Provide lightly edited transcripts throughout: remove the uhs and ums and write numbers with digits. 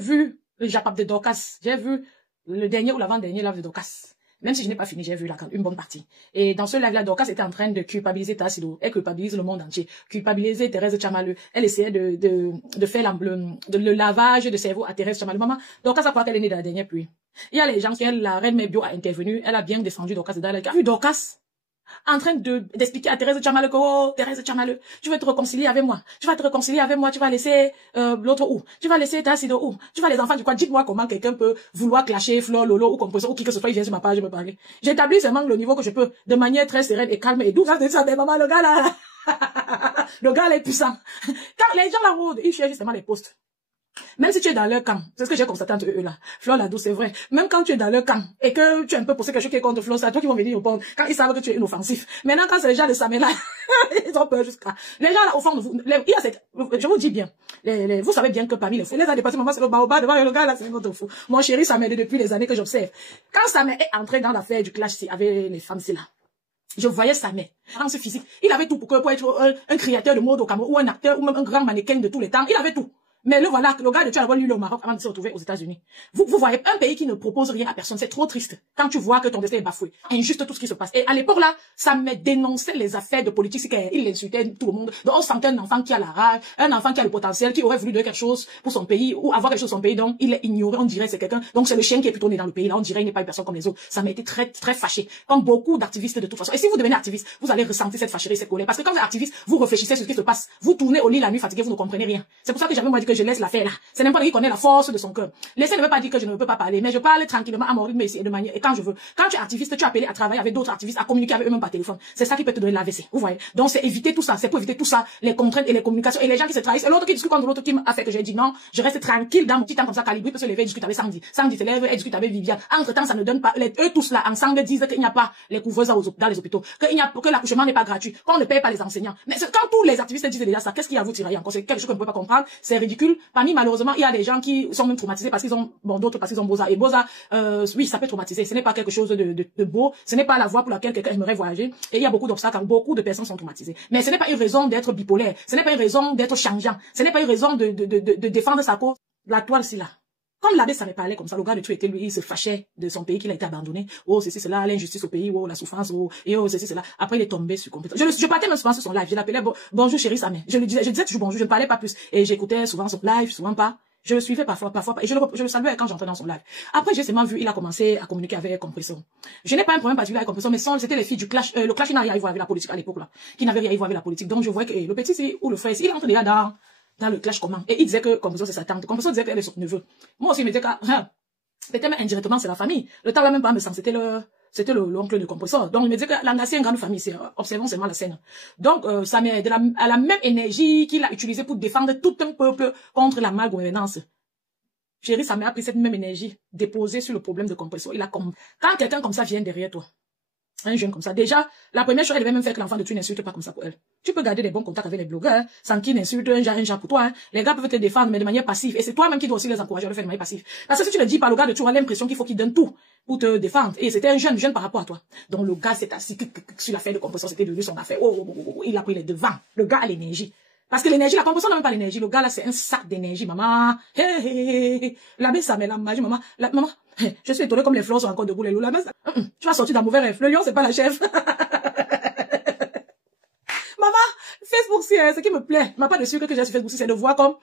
vu le Japap de Dorcas. J'ai vu le dernier ou l'avant-dernier live de Dorcas. Même si je n'ai pas fini, j'ai vu une bonne partie. Et dans ce live-là, Dorcas était en train de culpabiliser Tassido. Elle culpabilise le monde entier. Culpabiliser Thérèse Tchamaleu. Elle essayait de faire le lavage de cerveau à Thérèse Tchamaleu. Maman, Dorcas a croit qu'elle est née dans la dernière pluie. Il y a les gens qui, la reine Mebio a intervenu. Elle a bien défendu Dorcas. Elle a vu Dorcas en train d'expliquer à Thérèse Tchamaleu que, oh, Thérèse Tchamaleu, tu veux te réconcilier avec moi. Tu vas te réconcilier avec moi. Tu vas laisser l'autre où? Tu vas laisser Tassido où? Tu vas les enfants du quoi? Dites-moi comment quelqu'un peut vouloir clasher Flo, Lolo ou Composer ou qui que ce soit. Il vient sur ma page, je me parler. J'établis seulement le niveau que je peux de manière très sereine et calme et douce. Ça, maman, le gars là. Le gars là est puissant. Quand les gens la rôdent, ils cherchent justement les postes. Même si tu es dans leur camp, c'est ce que j'ai constaté entre eux là. Flore la douce, c'est vrai. Même quand tu es dans leur camp et que tu es un peu poussé quelque chose qui est contre Flore, c'est toi qui vont venir répondre quand ils savent que tu es inoffensif. Maintenant, quand c'est les gens de Samé là, ils ont peur jusqu'à. Les gens là, au fond de vous, il y a cette, je vous dis bien, vous savez bien que parmi les fous, les années passées, maman, c'est le baobab devant le gars là, c'est un contre fou. Mon chéri, ça m'aide depuis les années que j'observe. Quand Samé est entré dans l'affaire du clash avec les femmes, c'est là. Je voyais sa mère, apparence physique. Il avait tout pour être un créateur de mode au Cameroun, ou un acteur, ou même un grand mannequin de tous les temps. Il avait tout. Mais le voilà, le gars de Tchad, lui, au Maroc, avant de se retrouver aux États-Unis. Vous voyez, un pays qui ne propose rien à personne, c'est trop triste. Quand tu vois que ton destin est bafoué, injuste tout ce qui se passe. Et à l'époque là, ça me dénonçait les affaires de politique, c'est qu'il insultait tout le monde. Donc on sentait un enfant qui a la rage, un enfant qui a le potentiel, qui aurait voulu donner quelque chose pour son pays, ou avoir quelque chose pour son pays, donc il est ignoré, on dirait c'est quelqu'un. Donc c'est le chien qui est plutôt né dans le pays, là, on dirait il n'est pas une personne comme les autres. Ça m'a été très, très fâché. Comme beaucoup d'activistes de toute façon. Et si vous devenez activiste, vous allez ressentir cette fâcherie, cette colère. Parce que quand vous êtes activiste, vous réfléchissez sur ce qui se passe. Vous tournez au lit la nuit fatigué, vous ne comprenez rien. C'est pour ça que j'avais moi dit que je laisse l'affaire là. C'est n'importe qui connaît la force de son cœur. Laissez ne veut pas dire que je ne peux pas parler, mais je parle tranquillement à mon rythme et de manière, et quand je veux. Quand tu es activiste, tu es appelé à travailler avec d'autres activistes, à communiquer avec eux-mêmes par téléphone. C'est ça qui peut te donner l'AVC. Vous voyez? Donc c'est éviter tout ça, c'est pour éviter tout ça, les contraintes et les communications et les gens qui se trahissent. Et l'autre qui discute contre l'autre qui a fait que j'ai dit non, je reste tranquille dans mon petit temps comme ça, calibré, peut se lever et discuter avec Sandy. Sandy se lève et discute avec Viviane. Entre temps, ça ne donne pas, eux tous là, ensemble disent qu'il n'y a pas les couveuses dans les hôpitaux, que l'accouchement n'est pas gratuit, qu'on ne paye pas les enseignants. Mais quand tous les activistes disent déjà ça, qu'est-ce qu'il y a à vous tirer encore? C'est quelque chose que je ne peux pas comprendre. C'est ridicule. Parmi, malheureusement, il y a des gens qui sont même traumatisés parce qu'ils ont, bon, d'autres parce qu'ils ont Boza. Et Boza, oui, ça peut traumatiser. Ce n'est pas quelque chose de beau. Ce n'est pas la voie pour laquelle quelqu'un aimerait voyager. Et il y a beaucoup d'obstacles. Beaucoup de personnes sont traumatisées. Mais ce n'est pas une raison d'être bipolaire. Ce n'est pas une raison d'être changeant. Ce n'est pas une raison de défendre sa cause. La toile, c'est là. Comme l'abbé savait parler comme ça, le gars de tout était lui, il se fâchait de son pays qu'il a été abandonné. Oh, ceci, cela, l'injustice au pays, oh, la souffrance, oh, et oh, ceci, cela. Après, il est tombé sur compétence. Je partais même souvent sur son live. Je l'appelais bonjour chérie Samé. Je disais toujours bonjour, je ne parlais pas plus. Et j'écoutais souvent son live, souvent pas. Je le suivais parfois pas. Et je le saluais quand j'entrais dans son live. Après, j'ai seulement vu, il a commencé à communiquer avec Compressor. Je n'ai pas un problème particulier avec Compressor, mais c'était les filles du clash. Le clash, il n'a rien à voir avec la politique à l'époque, là. Qui n'avait rien à voir avec la politique. Donc, je voyais que le petit, c'est, ou le frère, il entre déjà dans le clash comment. Et il disait que Compressor, c'est sa tante. Compressor disait qu'elle est son neveu. Moi aussi, il me disait que, peut-être même indirectement, c'est la famille. Le temps là même pas me semble, c'était l'oncle de Compressor. Donc, il me disait que l'Angassi est une grande famille, observons seulement la scène. Donc, ça met à la même énergie qu'il a utilisée pour défendre tout un peuple contre la malgouvernance. Chérie, ça m'a pris cette même énergie déposée sur le problème de Compressor. Quand quelqu'un comme ça vient derrière toi, un jeune comme ça, déjà, la première chose, elle devait même faire que l'enfant de tu n'insultes pas comme ça pour elle. Tu peux garder des bons contacts avec les blogueurs, sans qu'ils n'insultent un genre pour toi. Les gars peuvent te défendre, mais de manière passive. Et c'est toi-même qui dois aussi les encourager à le faire de manière passive. Parce que si tu le dis par le gars de tu as l'impression qu'il faut qu'il donne tout pour te défendre. Et c'était un jeune par rapport à toi. Donc le gars s'est assis sur l'affaire de Compressor, c'était devenu son affaire. Il a pris les devants. Le gars a l'énergie. Parce que l'énergie, la Compressor n'a même pas l'énergie. Le gars là, c'est un sac d'énergie, maman. L'abbé, ça met la magie, maman. Maman, je suis étonnée comme les fleurs sont encore debout, les loups. La main, tu vas sortir d'un mauvais rêve. Le lion, c'est pas la chef. Maman, Facebook, c'est ce qui me plaît. Ma part de sucre que j'ai sur Facebook, c'est de voir comme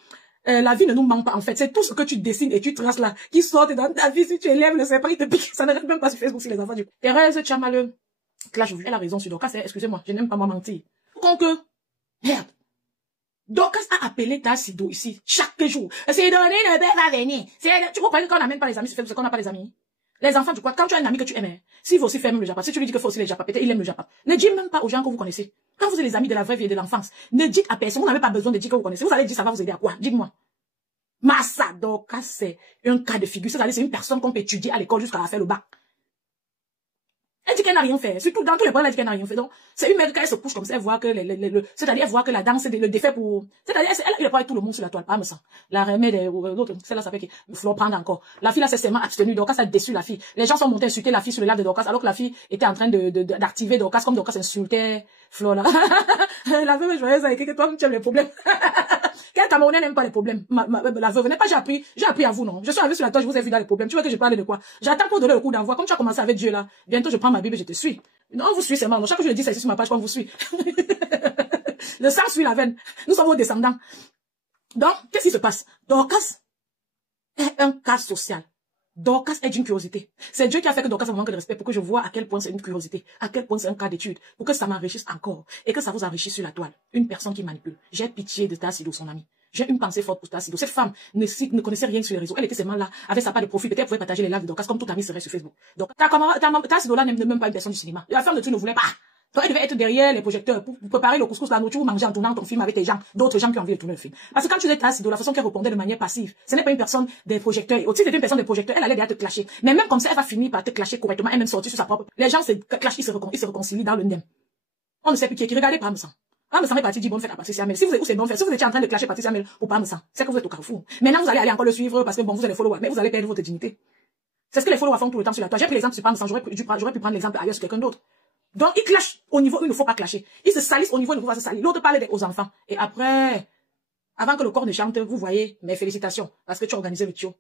la vie ne nous manque pas, en fait. C'est tout ce que tu dessines et tu traces là, qui sortent dans ta vie. Si tu élèves le serpent, il te pique. Ça n'arrête même pas sur Facebook, si les enfants du Thérèse Tchamaleu. Là, elle a raison sur Dorcas. Excusez-moi, je n'aime pas moi mentir. Qu'on que, merde. Dorcas a appelé Tassido ici, chaque jour. C'est donné, le père va venir. Tu comprends qu'on n'amène pas les amis sur Facebook, qu'on n'a pas les amis. Les enfants, tu crois, quand tu as un ami que tu aimes, s'il veut aussi faire même le Japap, si tu lui dis qu'il faut aussi les Japap, peut-être il aime le Japap. Ne dis même pas aux gens que vous connaissez. Quand vous êtes les amis de la vraie vie et de l'enfance, ne dites à personne, vous n'avez pas besoin de dire que vous connaissez. Vous allez dire ça va vous aider à quoi? Dites-moi. Massa Dorcas, c'est un cas de figure. C'est-à-dire, c'est une personne qu'on peut étudier à l'école jusqu'à faire le bac. Elle dit qu'elle n'a rien fait. Surtout dans tous les problèmes, elle dit qu'elle n'a rien fait. Donc, c'est une mère quand elle se couche comme ça, elle voit que c'est-à-dire, elle voit que la danse, c'est le défait pour, c'est-à-dire, elle est pas avec tout le monde sur la toile, pas me ça. La remède, l'autre, celle-là, ça fait qu'il faut prendre encore. La fille, là, c'est seulement abstenue. Dorcas a déçu la fille. Les gens sont montés insulter la fille sur le live de Dorcas, alors que la fille était en train d'activer Dorcas, comme Dorcas insultait Flo, là. La femme est joyeuse avec que toi, tu aimes les problèmes. Quel Camerounais n'aime pas les problèmes? La veuve n'est pas, j'ai appris à vous, non? Je suis arrivé sur la toile, je vous ai vu dans les problèmes. Tu veux que je parle de quoi? J'attends pour donner le coup d'envoi. Comme tu as commencé avec Dieu là, bientôt je prends ma Bible et je te suis. Non, on vous suit seulement. Chaque fois que je le dis, c'est sur ma page qu'on vous suit. Le sang suit la veine. Nous sommes vos descendants. Donc, qu'est-ce qui se passe? Dorcas est un cas social. Dorcas est d'une curiosité. C'est Dieu qui a fait que Dorcas me manque de respect pour que je vois à quel point c'est une curiosité, à quel point c'est un cas d'étude, pour que ça m'enrichisse encore et que ça vous enrichisse sur la toile. Une personne qui manipule. J'ai pitié de Tassido, son ami. J'ai une pensée forte pour Tassido. Cette femme ne connaissait rien sur les réseaux. Elle était seulement là, avec sa part de profit. Peut-être pouvait partager les lives de Dorcas comme tout ami serait sur Facebook. Donc, Tassido là n'aime même pas une personne du cinéma. La femme de tu ne voulait pas. Toi, elle devait être derrière les projecteurs pour préparer le couscous, la nourriture, manger en tournant ton film avec tes gens, d'autres gens qui ont envie de tourner le film. Parce que quand tu es Tassido, la façon qu'elle répondait de manière passive, ce n'est pas une personne des projecteurs. Au-dessus d'être une personne des projecteurs, elle allait déjà te clasher. Mais même comme ça, elle va finir par te clasher correctement, elle même sortir sur sa propre. Les gens se clashent, ils se réconcilient dans le nem. On ne sait plus qui est qui. Regardez Parmesan. Parmesan est parti dire bonne fête à Patricia Mel. Si vous êtes bonne fête, si vous étiez en train de clasher Patricia Mel pour Parmesan, c'est que vous êtes au carrefour. Maintenant, vous allez aller encore le suivre parce que bon, vous allez followers, mais vous allez perdre votre dignité. C'est ce que les followers font tout le temps sur la toile. J'ai pris l'exemple sur Parmesan, j'aurais pu prendre l'exemple ailleurs sur quelqu'un d'autre. Donc, ils clashent au niveau où il ne faut pas clasher. Ils se salissent au niveau où il ne faut pas se salir. L'autre parle aux enfants. Et après, avant que le corps ne chante, vous voyez, mes félicitations, parce que tu as organisé le tio.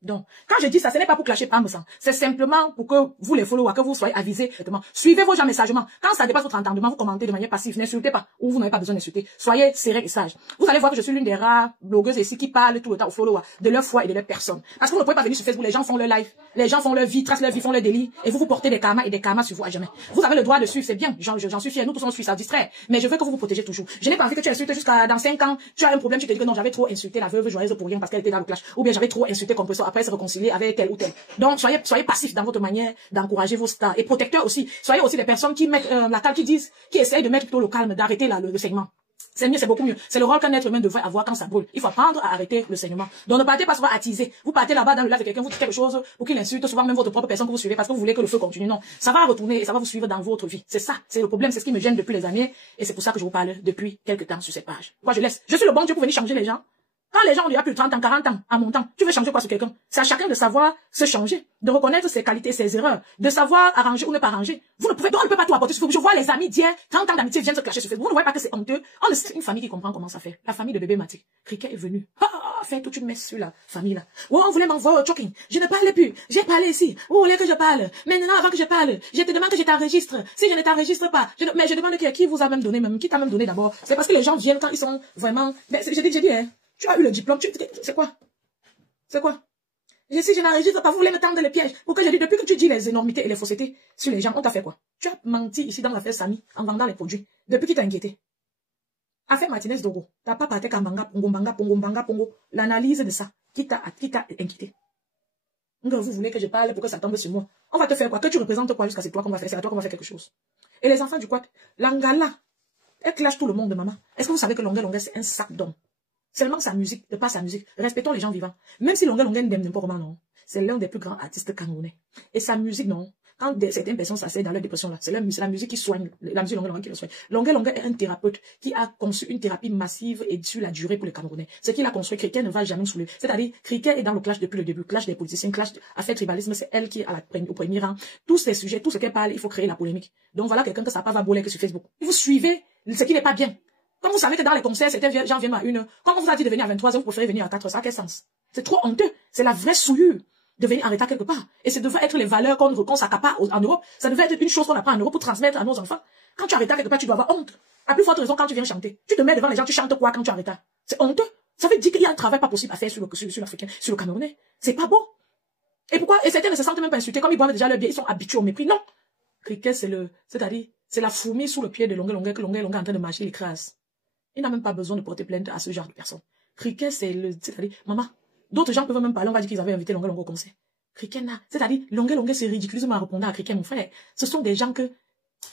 Donc, quand je dis ça, ce n'est pas pour clasher Parmesan. C'est simplement pour que vous, les followers, que vous soyez avisés. Suivez vos gens messagement. Quand ça dépasse votre entendement, vous commentez de manière passive. N'insultez pas. Ou vous n'avez pas besoin d'insulter. Soyez sérieux et sages. Vous allez voir que je suis l'une des rares blogueuses ici qui parle tout le temps aux followers de leur foi et de leur personne. Parce que vous ne pouvez pas venir sur Facebook. Les gens font leur live. Les gens font leur vie, tracent leur vie, font leur délit. Et vous portez des karmas et des karmas sur vous à jamais. Vous avez le droit de suivre. C'est bien. J'en suis fier. Nous tous on suit ça distrait. Mais je veux que vous vous protégez toujours. Je n'ai pas envie que tu insultes jusqu'à dans 5 ans. Tu as un problème. Tu te dis que non, j'avais trop insulté la veuve joyeuse pour rien parce qu'elle était dans le clash. Ou bien j'avais trop insulté Compressor après se réconcilier avec tel ou tel. Donc, soyez passifs dans votre manière d'encourager vos stars. Et protecteurs aussi. Soyez aussi des personnes qui mettent la calme, qui essayent de mettre plutôt le calme, d'arrêter le saignement. C'est mieux, c'est beaucoup mieux. C'est le rôle qu'un être humain devrait avoir quand ça brûle. Il faut apprendre à arrêter le saignement. Donc, ne partez pas souvent attiser. Vous partez là-bas dans le live de quelqu'un, vous dites quelque chose pour qu'il insulte, souvent même votre propre personne que vous suivez parce que vous voulez que le feu continue. Non. Ça va retourner et ça va vous suivre dans votre vie. C'est ça. C'est le problème. C'est ce qui me gêne depuis les années. Et c'est pour ça que je vous parle depuis quelques temps sur ces pages. Moi, je laisse. Je suis le bon Dieu pour venir changer les gens. Quand les gens ont déjà plus de 30 ans, 40 ans, à mon temps, tu veux changer quoi sur quelqu'un? C'est à chacun de savoir se changer, de reconnaître ses qualités, ses erreurs, de savoir arranger ou ne pas arranger. Vous ne pouvez, on ne peut pas tout apporter sur Facebook. Je vois les amis d'hier, 30 ans d'amitié viennent se clasher sur Facebook. Vous ne voyez pas que c'est honteux? C'est une famille qui comprend comment ça fait. La famille de bébé Mathé. Cricket est venu. Fait toute une messe sur la famille là. Oh, on voulait m'envoyer au choking. Je ne parlais plus. J'ai parlé ici. Vous voulez que je parle? Maintenant, avant que je parle, je te demande que je t'enregistre. Si je ne t'enregistre pas, mais je demande qui vous a même donné, qui t'a même donné d'abord. C'est parce que les gens viennent quand ils sont vraiment, j'ai dit, hein. Tu as eu le diplôme, c'est quoi? C'est quoi? Si je n'enregistre pas, vous voulez me tendre les pièges. Pour que je dis, depuis que tu dis les énormités et les faussetés sur les gens, on t'a fait quoi? Tu as menti ici dans l'affaire Samy en vendant les produits. Depuis qui t'a inquiété? Affaire Martinez Dogo. T'as pas parté Kambanga, Pongo. L'analyse de ça. Qui t'a inquiété? Donc, vous voulez que je parle pour que ça tombe sur moi. On va te faire quoi? Que tu représentes quoi jusqu'à c'est toi qu'on va faire? C'est à toi qu'on va faire quelque chose. Et les enfants du Quack, l'Angala, elle clash tout le monde, maman. Est-ce que vous savez que Longuet, c'est un sac d'hommes? Seulement sa musique, de pas sa musique. Respectons les gens vivants. Même si Longuet n'aime n'importe comment, non. C'est l'un des plus grands artistes camerounais. Et sa musique, non. Quand certaines personnes s'asseyent dans leur dépression, là, c'est la musique qui soigne. La musique Longuet qui le soigne. Longuet est un thérapeute qui a conçu une thérapie massive et sur la durée pour les Camerounais. Ce qu'il a construit, Cricket ne va jamais sous lui. C'est-à-dire, Cricket est dans le clash depuis le début. Clash des politiciens, clash à fait tribalisme, c'est elle qui est au premier rang. Tous ces sujets, tout ce qu'elle parle, il faut créer la polémique. Donc voilà quelqu'un que ça pas va voler que sur Facebook. Vous suivez ce qui n'est pas bien. Comme vous savez que dans les concerts, certains gens viennent à 1h. Quand on vous a dit de venir à 23h, vous préférez venir à 4h. Ça a quel sens? C'est trop honteux. C'est la vraie souillure de venir en retard quelque part. Et ça devrait être les valeurs qu'on s'accapare en Europe. Ça devrait être une chose qu'on apprend en Europe pour transmettre à nos enfants. Quand tu es en retard quelque part, tu dois avoir honte. À plus forte raison quand tu viens chanter. Tu te mets devant les gens, tu chantes quoi quand tu es en retard? C'est honteux. Ça veut dire qu'il y a un travail pas possible à faire sur l'Africain, sur le Camerounais. C'est pas beau. Et pourquoi? Et certains ne se sentent même pas insultés. Comme ils boivent déjà leur bière, ils sont habitués au mépris. Non. Cricket, c'est-à-dire, c'est la fourmi sous le pied de Longuet que Longuet est en train de marcher, il écrase. Il n'a même pas besoin de porter plainte à ce genre de personnes. Cricket, c'est-à-dire, maman, d'autres gens peuvent même parler, on va dire qu'ils avaient invité Longuet au conseil. Cricket, c'est-à-dire, Longuet, c'est ridiculisme à répondre à Cricket, mon frère. Ce sont des gens que,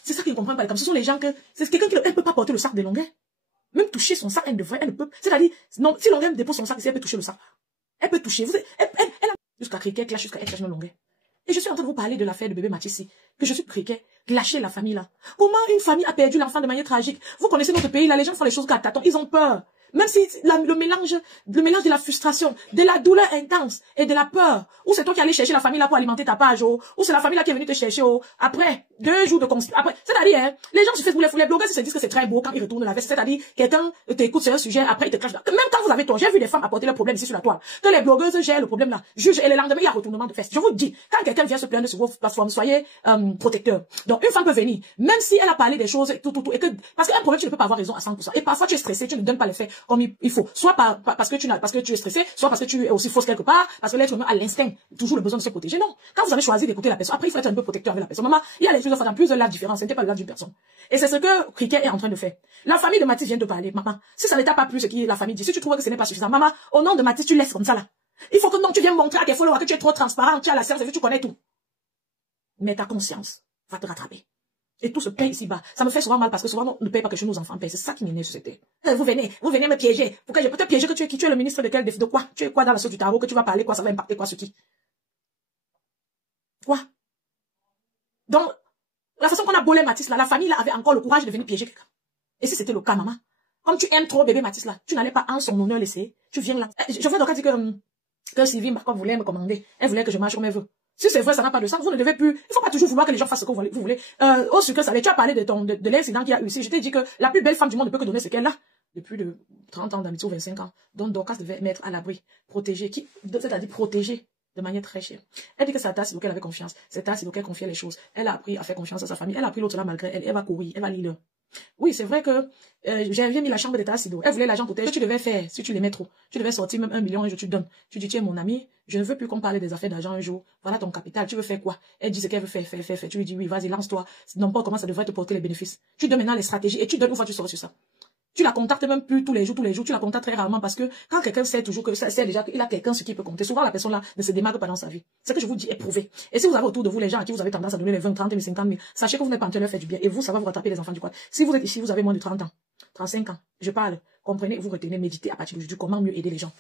c'est ça qu'ils ne comprennent pas, comme ce sont les gens que, c'est quelqu'un qui ne peut pas porter le sac de Longuet. Même toucher son sac, elle ne peut, c'est-à-dire, non, si Longuet dépose son sac ici, elle peut toucher le sac. Elle peut toucher, jusqu'à Cricket, clash, jusqu'à elle clash Longuet. Et je suis en train de vous parler de l'affaire de bébé Mathis, que je suis Cricket, lâcher la famille là. Comment une famille a perdu l'enfant de manière tragique? Vous connaissez notre pays là, les gens font les choses qu'à tâtons, ils ont peur. Même si le mélange de la frustration, de la douleur intense et de la peur, ou c'est toi qui allais chercher la famille là pour alimenter ta page, ou c'est la famille là qui est venue te chercher, après 2 jours de après, c'est-à-dire, hein, les gens sur Facebook, les blogueurs, ils se disent que c'est très beau quand ils retournent la veste, c'est-à-dire, quelqu'un t'écoute sur un sujet, après il te clash. Même quand vous avez tort, j'ai vu des femmes apporter le problème ici sur la toile, que les blogueuses gèrent le problème là, jugent, et le lendemain, il y a retournement de fesses. Je vous dis, quand quelqu'un vient se plaindre sur vos plateformes, soyez protecteurs. Donc, une femme peut venir, même si elle a parlé des choses, tout, et que, parce qu'un problème, tu ne peux pas avoir raison à 100%. Et parfois, tu es stressé, tu ne donnes pas les faits comme il faut. Soit parce que tu es stressé, soit parce que tu es aussi fausse quelque part, parce que l'être humain a l'instinct, toujours le besoin de se protéger. Non. Quand vous avez choisi d'écouter la personne, après, il faut être un peu protecteur avec la personne. Maman, il y a les choses dans plusieurs laves différents, ce n'était pas le lave d'une personne. Et c'est ce que Cricket est en train de faire. La famille de Mathis vient de parler. Maman, si ça n'était pas plus ce que la famille dit, si tu trouves que ce n'est pas suffisant, maman, au nom de Mathis, tu laisses comme ça là. Il faut que non, tu viennes montrer à tes followers que tu es trop transparent, tu as la science et tu connais tout. Mais ta conscience va te rattraper. Et tout se paye ici-bas. Ça me fait souvent mal parce que souvent, on ne paye pas que chez nos enfants payent. C'est ça qui m'énerve, société. Vous venez me piéger. Pourquoi je peux te piéger que tu es qui? Tu es le ministre de quel défi? De quoi? Tu es quoi dans la sauce du tarot? Que tu vas parler quoi? Ça va impacter quoi sur qui? Quoi? Donc, la façon qu'on a bolé Mathis là, la famille là avait encore le courage de venir piéger quelqu'un. Et si c'était le cas, maman? Comme tu aimes trop bébé Mathis là, tu n'allais pas en son honneur laisser. Tu viens là. Je vois donc dire que Sylvie Marcotte voulait me commander. Elle voulait que je marche comme elle veut. Si c'est vrai, ça n'a pas de sens, vous ne devez plus, il faut pas toujours vouloir que les gens fassent ce que vous voulez. Au sucre salé, tu as parlé de l'incident qu'il y a eu ici. Je t'ai dit que la plus belle femme du monde ne peut que donner ce qu'elle a. Depuis de 30 ans d'amitié ou 25 ans. Donc Dorcas devait mettre à l'abri, protéger, c'est-à-dire protéger de manière très chère. Elle dit que c'est à Tassi auquel elle avait confiance. C'est Tassi auquel elle confiait les choses. Elle a appris à faire confiance à sa famille. Elle a appris l'autre là malgré elle. Elle va courir, elle va lire. Oui, c'est vrai que j'ai mis la chambre de Tassido. Elle voulait l'argent pour toi. Tu devais faire, si tu l'aimais trop, tu devais sortir même 1 million un jour, tu te donnes. Tu dis, tu es mon ami, je ne veux plus qu'on parle des affaires d'argent un jour. Voilà ton capital, tu veux faire quoi? Elle dit ce qu'elle veut faire, faire. Tu lui dis, oui, vas-y, lance-toi. Non pas comment ça devrait te porter les bénéfices. Tu donnes maintenant les stratégies et tu donnes une fois tu sors sur ça. Tu la contactes même plus tous les jours, tu la contactes très rarement parce que quand quelqu'un sait toujours que ça sait déjà qu'il a quelqu'un sur qui il peut compter, souvent la personne là ne se démarque pas dans sa vie. Ce que je vous dis est prouvé. Et si vous avez autour de vous les gens à qui vous avez tendance à donner les 20, 30 000, 50 000, sachez que vous n'êtes pas en train de leur faire du bien et vous, ça va vous rattraper les enfants du coin. Si vous êtes ici, vous avez moins de 30 ans, 35 ans, je parle, comprenez, vous retenez, méditez à partir d'aujourd'hui comment mieux aider les gens.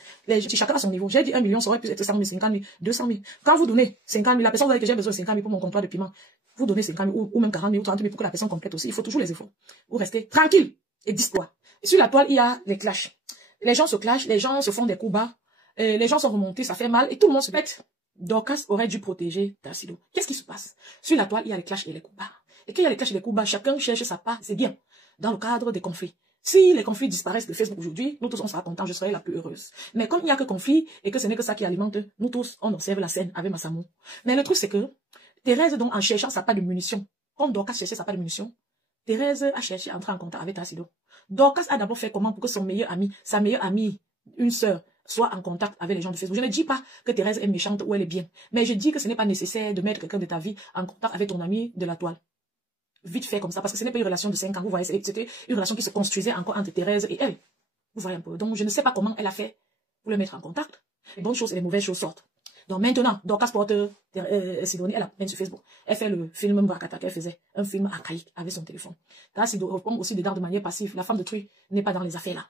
Chacun à son niveau. J'ai dit 1 million, ça aurait pu être 100 000, 50 000, 200 000. Quand vous donnez 50 000, la personne vous dit que j'ai besoin de 50 000 pour mon comptoir de piment. Vous donnez 50 000 ou même 40 000 ou 30 000 pour que la personne complète aussi. Il faut toujours les efforts. Vous restez tranquille et dis-toi. Sur la toile, il y a les clashs. Les gens se clashent, les gens se font des coups bas, les gens sont remontés, ça fait mal et tout le monde se pète. Dorcas aurait dû protéger Tassido. Qu'est-ce qui se passe? Sur la toile, il y a les clashs et les coups bas. Et quand il y a les clashs et les coups bas, chacun cherche sa part, c'est bien, dans le cadre des conflits. Si les conflits disparaissent de Facebook aujourd'hui, nous tous on sera contents, je serai la plus heureuse. Mais comme il n'y a que conflit et que ce n'est que ça qui alimente, nous tous on observe la scène avec Massamo. Mais le truc c'est que Thérèse donc en cherchant sa part de munitions, comme Dorcas cherchait sa part de munitions, Thérèse a cherché à entrer en contact avec Tassido. Dorcas a d'abord fait comment pour que son meilleur ami, sa meilleure amie, une sœur, soit en contact avec les gens de Facebook. Je ne dis pas que Thérèse est méchante ou elle est bien, mais je dis que ce n'est pas nécessaire de mettre quelqu'un de ta vie en contact avec ton ami de la toile. Vite fait comme ça, parce que ce n'est pas une relation de 5 ans, vous voyez, c'était une relation qui se construisait encore entre Thérèse et elle. Vous voyez un peu. Donc je ne sais pas comment elle a fait pour le mettre en contact. Les bonnes choses et les mauvaises choses sortent. Donc maintenant, Dorcas porte Sidonie, elle a même sur Facebook. Elle fait le film Mbrakata qu'elle faisait, un film archaïque avec son téléphone. Là, Sidonie reprend aussi dedans de manière passive. La femme de Truy n'est pas dans les affaires là.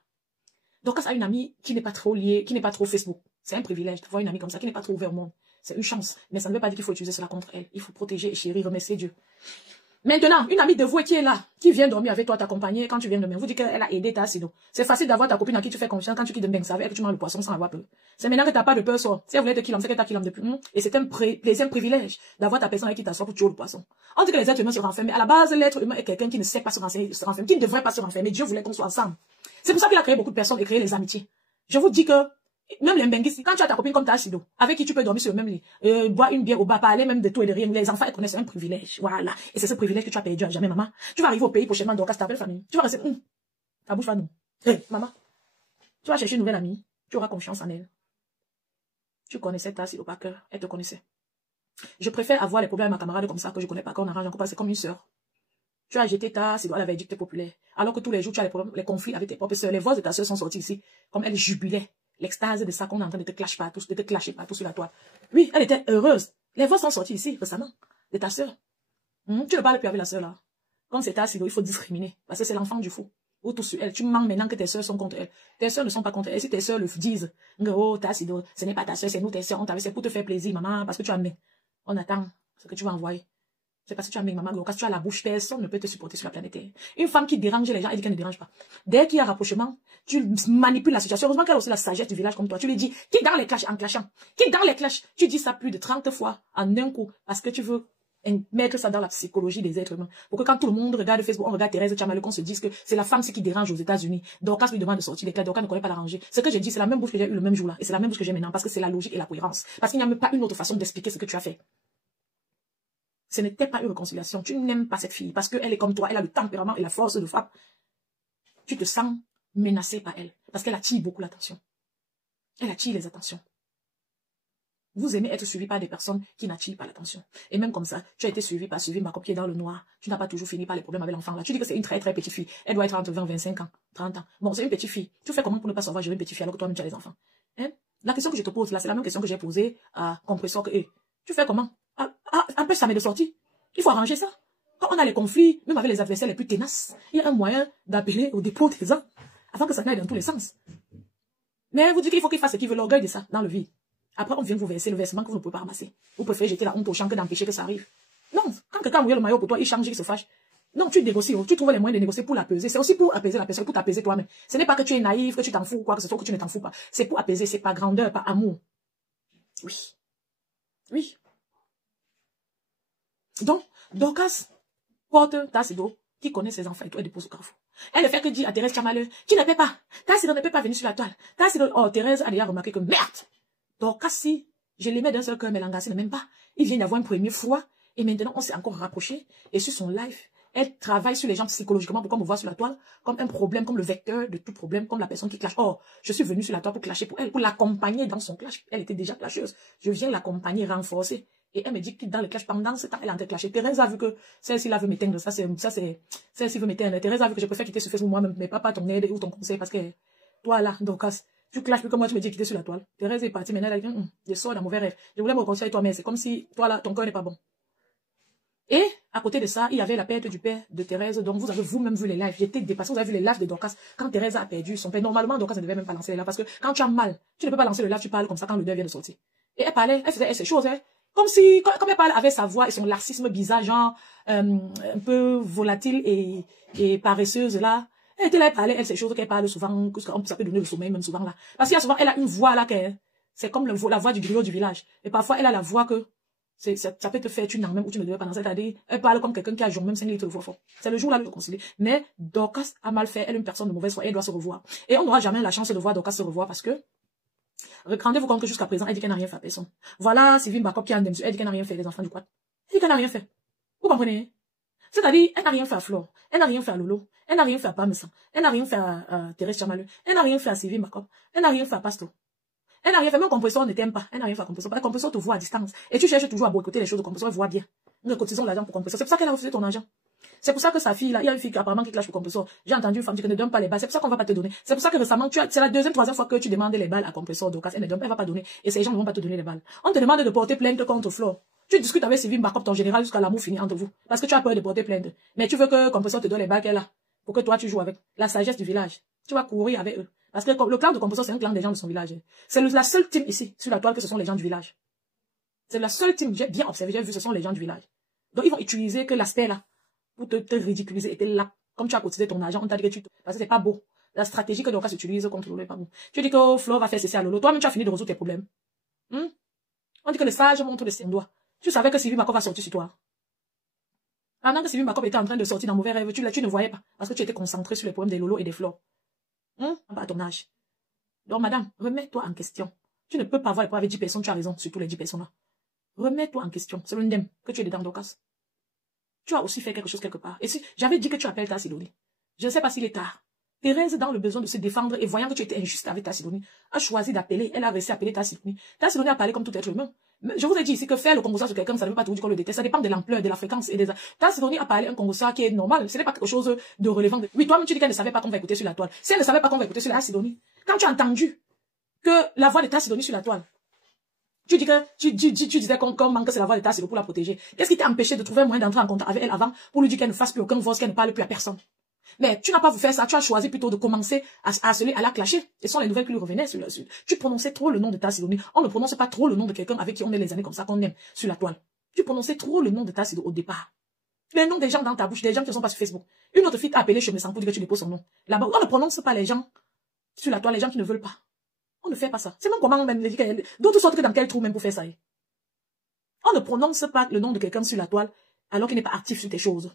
Dorcas a une amie qui n'est pas trop liée, qui n'est pas trop Facebook. C'est un privilège de voir une amie comme ça qui n'est pas trop ouverte au monde. C'est une chance. Mais ça ne veut pas dire qu'il faut utiliser cela contre elle. Il faut protéger et chérir, remercier Dieu. Maintenant, une amie de vous qui est là, qui vient dormir avec toi, t'accompagner quand tu viens dormir, vous dit qu'elle a aidé ta Sido. C'est facile d'avoir ta copine à qui tu fais confiance quand tu quittes de Beng, que tu manges le poisson sans avoir peur. C'est maintenant que t'as pas de peur, soit. Si elle voulait te kilomètres, c'est qu'elle t'a kilomètres depuis. Et c'est un plaisir, un privilège d'avoir ta personne avec qui t'assoit pour tuer le poisson. On dit que les êtres humains se renferment, mais à la base, l'être humain est quelqu'un qui ne sait pas se renfermer, qui ne devrait pas se renfermer. Dieu voulait qu'on soit ensemble. C'est pour ça qu'il a créé beaucoup de personnes et créé les amitiés. Je vous dis que même les Mbenguis, quand tu as ta copine comme ta Sido, avec qui tu peux dormir sur le même lit, boire une bière au bar, parler même de tout et de rien, les enfants, ils connaissent un privilège. Voilà. Et c'est ce privilège que tu as perdu à jamais, maman. Tu vas arriver au pays prochainement, Dorcas, ta belle famille. Tu vas rester, ta bouche va nous. Hey, maman. Tu vas chercher une nouvelle amie. Tu auras confiance en elle. Tu connaissais ta Sido par cœur. Elle te connaissait. Je préfère avoir les problèmes avec ma camarade comme ça, que je connais pas, qu'on arrange encore, parce que c'est comme une sœur. Tu as jeté ta Sido à la verdict populaire. Alors que tous les jours, tu as les conflits avec tes propres sœurs. Les voix de ta sœur sont sorties ici. Comme elle jubilait. L'extase de ça qu'on est en train de te clasher partout, de te clasher partout sur la toile. Oui, elle était heureuse. Les voix sont sorties ici récemment, de ta sœur. Tu ne parles plus avec la sœur là. Comme c'est ta Sido, il faut discriminer. Parce que c'est l'enfant du fou. Ou tout sur elle. Tu manques maintenant que tes sœurs sont contre elle. Tes sœurs ne sont pas contre elle. Si tes sœurs le disent, oh, ta Sido, ce n'est pas ta sœur, c'est nous tes sœurs. On t'avait, c'est pour te faire plaisir, maman, parce que tu as mis. On attend ce que tu vas envoyer. C'est parce que tu as mis maman Dorcas, tu as la bouche, personne ne peut te supporter sur la planète Terre. Une femme qui dérange les gens, elle dit qu'elle ne dérange pas. Dès qu'il y a rapprochement, tu manipules la situation. Heureusement qu'elle a aussi la sagesse du village comme toi. Tu lui dis, quitte dans les clashs en clashant. Quitte dans les clashs. Tu dis ça plus de 30 fois en un coup parce que tu veux mettre ça dans la psychologie des êtres humains. Pour que quand tout le monde regarde Facebook, on regarde Thérèse Tchamalu, qu'on se dise que c'est la femme qui dérange aux États-Unis. Dorcas lui demande de sortir des clashs. Dorcas ne connaît pas l'arranger. Ce que j'ai dit, c'est la même bouche que j'ai eu le même jour là. Et c'est la même bouche que j'ai maintenant parce que c'est la logique et la cohérence. Parce qu'il n'y a même pas une autre façon d'expliquer ce que tu as fait. Ce n'était pas une réconciliation. Tu n'aimes pas cette fille parce qu'elle est comme toi. Elle a le tempérament et la force de frappe. Tu te sens menacé par elle parce qu'elle attire beaucoup l'attention. Elle attire les attentions. Vous aimez être suivi par des personnes qui n'attirent pas l'attention. Et même comme ça, tu as été suivi par ma copine qui est dans le noir. Tu n'as pas toujours fini par les problèmes avec l'enfant là. Tu dis que c'est une très très petite fille. Elle doit être entre 20, 25 ans, 30 ans. Bon, c'est une petite fille. Tu fais comment pour ne pas savoir gérer une petite fille alors que toi-même tu as des enfants? Hein? La question que je te pose là, c'est la même question que j'ai posée à Compressor que tu fais comment? Empêche sa mère de sortir. Il faut arranger ça. Quand on a les conflits, même avec les adversaires les plus tenaces, il y a un moyen d'appeler au dépôt des gens avant que ça n'aille dans tous les sens. Mais vous dites qu'il faut qu'il fasse ce qu'il veut, l'orgueil de ça, dans le vide. Après, on vient vous verser le versement que vous ne pouvez pas ramasser. Vous préférez jeter la honte au champ que d'empêcher que ça arrive. Non, quand quelqu'un mouille le maillot pour toi, il change, il se fâche. Non, tu négocies, tu trouves les moyens de négocier pour l'apaiser. C'est aussi pour apaiser la personne, pour t'apaiser toi-même. Ce n'est pas que tu es naïf, que tu t'en fous, quoi que ce soit, que tu ne t'en fous pas. C'est pour apaiser, c'est par grandeur, par amour. Oui. Oui. Donc, Dorcas porte Tassido, qui connaît ses enfants et toi, elle dépose au carrefour. Elle ne fait que dire à Thérèse Tchamalu, qui ne peut pas. Tassido ne peut pas venir sur la toile. Tassido, oh, Thérèse a déjà remarqué que merde. Dorcas, si je l'aimais d'un seul cœur, mais l'engager ne m'aime pas. Il vient d'avoir une première fois, et maintenant on s'est encore rapproché. Et sur son live, elle travaille sur les gens psychologiquement pour qu'on me voit sur la toile comme un problème, comme le vecteur de tout problème, comme la personne qui clash. Oh, je suis venue sur la toile pour clasher pour elle, pour l'accompagner dans son clash. Elle était déjà clasheuse. Je viens l'accompagner, renforcer. Et elle me dit que dans le clash, pendant ce temps, elle est en train de clasher. Thérèse a vu que celle-ci là veut m'éteindre. Celle-ci veut m'éteindre. Thérèse a vu que je préfère quitter ce Facebook moi-même, mais pas ton aide ou ton conseil parce que toi là, Dorcas, tu clashes plus que moi, tu me dis quitter sur la toile. Thérèse est partie, maintenant elle a dit, je sors d'un mauvais rêve. Je voulais me reconcilier avec toi, mais c'est comme si toi là, ton cœur n'est pas bon. Et à côté de ça, il y avait la perte du père de Thérèse. Donc vous avez vous-même vu les lives. J'étais dépassée. Vous avez vu les lives de Dorcas. Quand Thérèse a perdu son père, normalement Dorcas ne devait même pas lancer les lives parce que quand tu as mal, tu ne peux pas lancer le live, tu parles comme ça quand le deuil vient de sortir. Et elle parlait, elle faisait ces choses, hein, comme elle parlait avec sa voix et son laxisme bizarre, genre un peu volatile et paresseuse là. Elle était là, elle parlait, elle ces choses qu'elle parle souvent, que ça peut donner le sommeil même souvent là. Parce qu'il y a souvent, elle a une voix là c'est comme la voix du griot du village. Et parfois elle a la voix que ça peut te faire tu n'en même où tu ne devais pas danser. C'est-à-dire, elle parle comme quelqu'un qui a joué même 5 litres de voix fort. C'est le jour là de le concilier. Mais Dorcas a mal fait, elle est une personne de mauvaise foi, elle doit se revoir. Et on n'aura jamais la chance de voir Dorcas se revoir parce que rendez-vous compte que jusqu'à présent, elle dit qu'elle n'a rien fait à personne. Voilà Sylvie Mbakop qui a un elle dit qu'elle n'a rien fait les enfants du quad. Elle dit qu'elle n'a rien fait. Vous comprenez? C'est-à-dire, elle n'a rien fait à Flore, elle n'a rien fait à Lolo, elle n'a rien fait à Parmesan, elle n'a rien fait à Thérèse Tchamalu, elle n'a rien fait à Sylvie Mbakop, elle n'a rien fait à Pasto. Elle n'a rien fait, même Compressor ne t'aime pas. Elle n'a rien fait à Compressor. Parce que Compressor te voit à distance. Et tu cherches toujours à boycotter les choses de Compressor, elle voit bien. Nous cotisons l'argent pour Compressor. C'est pour ça qu'elle a refusé ton argent. C'est pour ça que sa fille, là, il y a une fille qui apparemment qui clash pour Compressor. J'ai entendu une femme dire qu'elle ne donne pas les balles. C'est pour ça qu'on va pas te donner. C'est pour ça que récemment, c'est la deuxième, troisième fois que tu demandes les balles à Compressor. Donc, elle va pas donner. Et ces gens ne vont pas te donner les balles. On te demande de porter plainte contre Flore. Tu discutes avec Sylvie Mbakop, ton général, jusqu'à l'amour fini entre vous. Parce que tu as peur de porter plainte. Mais tu veux que Compressor te donne les balles qu'elle a. Pour que toi, tu joues avec la sagesse du village. Tu vas courir avec eux. Parce que le clan de Compressor, c'est un clan des gens de son village. C'est la seule team ici, sur la toile, que ce sont les gens du village. C'est la seule team, j'ai bien observé, j'ai vu, ce sont les gens du village. Donc, ils vont utiliser que l'aspect là, pour te ridiculiser, et t'es là. Comme tu as cotisé ton argent, on t'a dit que parce que c'est pas beau. La stratégie que Dorcas utilise contre Lolo est pas beau. Tu dis que Flo va faire ceci à Lolo. Toi-même, tu as fini de résoudre tes problèmes. On dit que le sage montre le ses doigts. Tu savais que Sylvie Mbakop va sortir sur toi. Pendant que Sylvie Mbakop était en train de sortir dans mauvais rêve, tu ne voyais pas. Parce que tu étais concentré sur les problèmes des Lolo et des Flore. À ton âge. Donc, madame, remets-toi en question. Tu ne peux pas avoir les problèmes avec 10 personnes, tu as raison, surtout les 10 personnes-là. Remets-toi en question. C'est l'indemne que tu es dedans, Dorcas. Tu as aussi fait quelque chose quelque part. Et si j'avais dit que tu appelles ta Sidonie, je ne sais pas s'il est tard. Thérèse, dans le besoin de se défendre et voyant que tu étais injuste avec ta Sidonie, a choisi d'appeler. Elle a réussi à appeler ta Sidonie. Ta Sidonie a parlé comme tout être humain. Je vous ai dit ici que faire le congossage sur quelqu'un, ça ne veut pas tout dire qu'on le déteste. Ça dépend de l'ampleur, de la fréquence et des... Ta Sidonie a parlé un congossage qui est normal. Ce n'est pas quelque chose de relevant. Oui, toi-même, tu dis qu'elle ne savait pas qu'on va écouter sur la toile. Si elle ne savait pas qu'on va écouter sur la Sidonie, quand tu as entendu que la voix de ta Sidonie sur la toile, tu dis que tu disais qu'on manque que c'est la voix de ta Sidonie pour la protéger. Qu'est-ce qui t'a empêché de trouver un moyen d'entrer en contact avec elle avant pour lui dire qu'elle ne fasse plus aucun voix, qu'elle ne parle plus à personne? Mais tu n'as pas voulu faire ça, tu as choisi plutôt de commencer à la clasher. Et ce sont les nouvelles qui lui revenaient sur le sud. Tu prononçais trop le nom de ta Sidonie. On ne prononce pas trop le nom de quelqu'un avec qui on est les années comme ça qu'on aime sur la toile. Tu prononçais trop le nom de Tassido au départ. Les noms des gens dans ta bouche, des gens qui ne sont pas sur Facebook. Une autre fille t'a appelé chez me pour dire que tu déposes son nom. Là-bas, on ne prononce pas les gens sur la toile, les gens qui ne veulent pas. On ne fait pas ça. C'est même comment même les dire d'autres sortent que dans quel trou même pour faire ça. On ne prononce pas le nom de quelqu'un sur la toile alors qu'il n'est pas actif sur tes choses.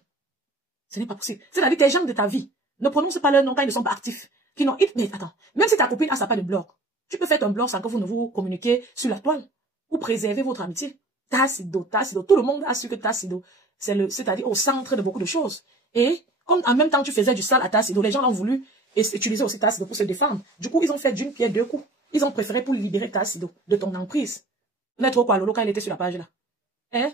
Ce n'est pas possible. C'est-à-dire que les gens de ta vie ne prononcent pas leur nom quand ils ne sont pas actifs. Mais attends, même si ta copine a sa part de blog, tu peux faire un blog sans que vous ne vous communiquiez sur la toile pour préserver votre amitié. Tassido, tout le monde a su que Tassido, c'est-à-dire au centre de beaucoup de choses. Et comme en même temps tu faisais du sale à Tassido, les gens ont voulu utiliser aussi Tassido pour se défendre. Du coup, ils ont fait d'une pierre deux coups. Ils ont préféré pour libérer Tassido de ton emprise. Mettre quoi, Lolo, quand il était sur la page là. Hein?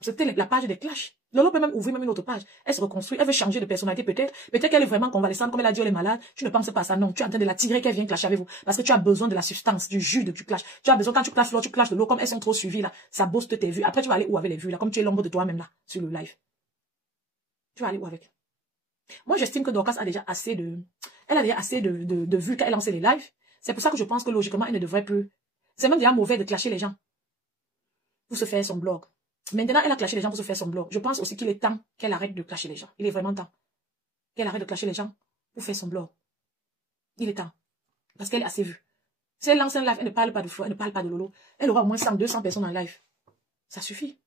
C'était la page des clashs. Lolo peut même ouvrir même une autre page. Elle se reconstruit, elle veut changer de personnalité peut-être. Peut-être qu'elle est vraiment convalescente, comme elle a dit, elle est malade. Tu ne penses pas à ça, non. Tu es en train de la tirer qu'elle vienne clasher avec vous. Parce que tu as besoin de la substance, du jus du clash. Tu as besoin, quand tu clashes l'eau, tu clashes de l'eau, comme elles sont trop suivies là. Ça booste tes vues. Après, tu vas aller où avec les vues là, comme tu es l'ombre de toi-même là, sur le live. Tu vas aller où avec? Moi, j'estime que Dorcas a déjà assez de, elle a déjà assez de vues quand elle lance les lives. C'est pour ça que je pense que logiquement, elle ne devrait plus. C'est même déjà mauvais de clasher les gens. Pour se faire son blog. Maintenant, elle a clashé les gens pour se faire son blog. Je pense aussi qu'il est temps qu'elle arrête de clasher les gens. Il est vraiment temps qu'elle arrête de clasher les gens pour faire son blog. Il est temps. Parce qu'elle a assez vu. Si elle lance un live, elle ne parle pas de Flo, elle ne parle pas de Lolo. Elle aura au moins 100, 200 personnes en live. Ça suffit.